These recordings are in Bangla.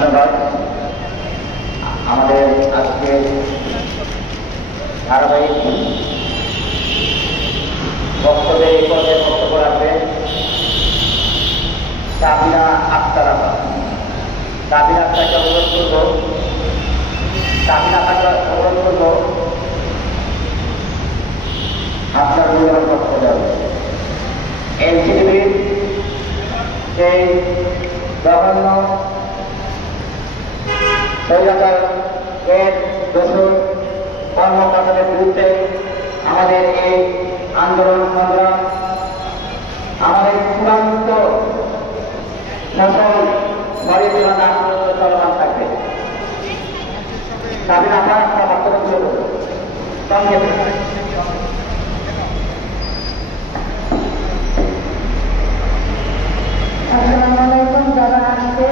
ধন্যবাদ। আমাদের আজকে ধারাবাহিক বক্তব্যের এই পর্যায়ে বক্তব্য রাখবেন সাবিনা আক্তার আপা। সাবিনা আক্তারকে অনুরোধ করব, সাবিনা আক্তারকে অনুরোধ করব আপনার মূল্যবান বক্তব্য দেওয়া। এনসিটিভির সেই জঘন্য স্বৈরাচারের দোষর কর্মকর্তাদের বিরুদ্ধে আমাদের এই আন্দোলন সংগ্রাম আমাদের চূড়ান্ত ফসল ঘরের তুলনা আন্দোলন চলমান থাকবে। সাবিনা আপা একটা বক্তব্য করব সংক্ষেপে। আসসালামু আলাইকুম। যারা আসছে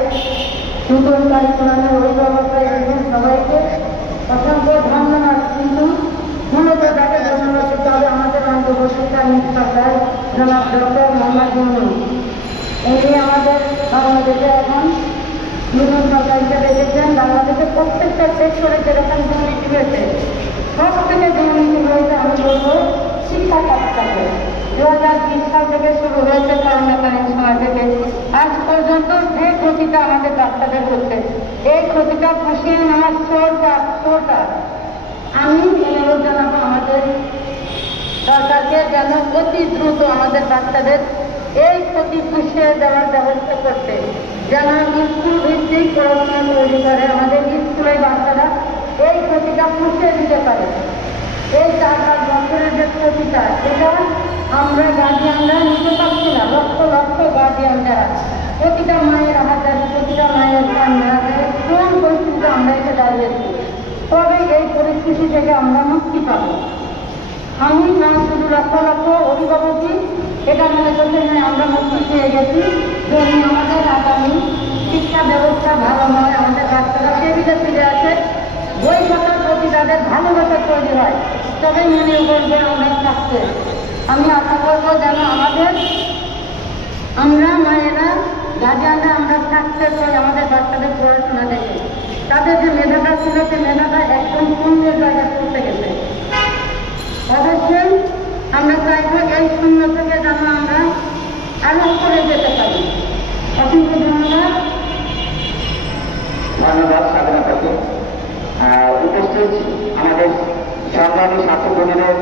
নতুন কারিকুলামের অভিভাবকরা এবং সবাইকে অসংখ্য ধন্যবাদ। কিন্তু মূলত তাকে ধন্যবাদ দিতে হবে আমাদের অন্তর্বর্তীকাল সরকার জনাব ডক্টর মোহাম্মদ ইউনূস। উনি আমাদের বাংলাদেশে এখন নতুন সরকার হিসেবে এসেছেন। বাংলাদেশে প্রত্যেকটা সেক্টরে যেরকম দুর্নীতি হয়েছে, সব থেকে দুর্নীতি হয়েছে আমি বলবো শিক্ষা খাতটাকে। 2020 সাল থেকে শুরু হয়েছে, করোনাকালীন সময় থেকে আজ পর্যন্ত যে ক্ষতিটা আমাদের বাচ্চাদের হচ্ছে, এই ক্ষতিটা পুষিয়ে নেওয়ার সোরটা আমি অনুরোধ জানাবো আমাদের সরকারকে যেন অতি দ্রুত আমাদের বাচ্চাদের এই ক্ষতি পুষিয়ে দেওয়ার ব্যবস্থা করতে, যেন স্কুল ভিত্তিক পড়াশোনা তৈরি করে আমাদের স্কুলের বাচ্চারা এই ক্ষতিটা পুষিয়ে দিতে পারে। এই 4-5 বছরের যে ক্ষতিটা, এটা আমরা গার্জিয়ানরা নিতে পারছি না। লক্ষ লক্ষ গার্জিয়ান যারা, প্রতিটা মায়ের হাজার, প্রতিটা মায়ের কান্নায় কোন পরিস্থিতিতে আমরা এসে দাঁড়িয়েছি, তবে এই পরিস্থিতি থেকে আমরা মুক্তি পাব। আমি না শুধু লক্ষ লক্ষ অভিভাবকই এটা মনে করতে হয় আমরা মুক্তি পেয়ে গেছি। যদি আমাদের আগামী শিক্ষা ব্যবস্থা ভালো নয়, আমাদের বাচ্চারা টেবিলে ফিরে আসে, বই খাতার প্রতি তাদের ভালোবাসা তৈরি হয়, তবে মনে করবে আমরা থাকছে। আমি আশা করবো যেন আমরা মায়েরা গার্জিয়ানরা আমরা সাকসেস হই আমাদের বাচ্চাদের পড়াশোনা দেখে। তাদের যে মেধাটা ছিল, সে মেধাটা একদম শূন্যের জায়গায় পড়তে গেছে। অবশ্যই আমরা চাইব এই শূন্য থেকে যেন আমরা আরো করে যেতে পারি। অসংখ্য ধন্যবাদ। ধন্যবাদ সাবিনা আপাকে। উপস্থিত আমাদের সংগ্রামী ছাত্র বোনেদের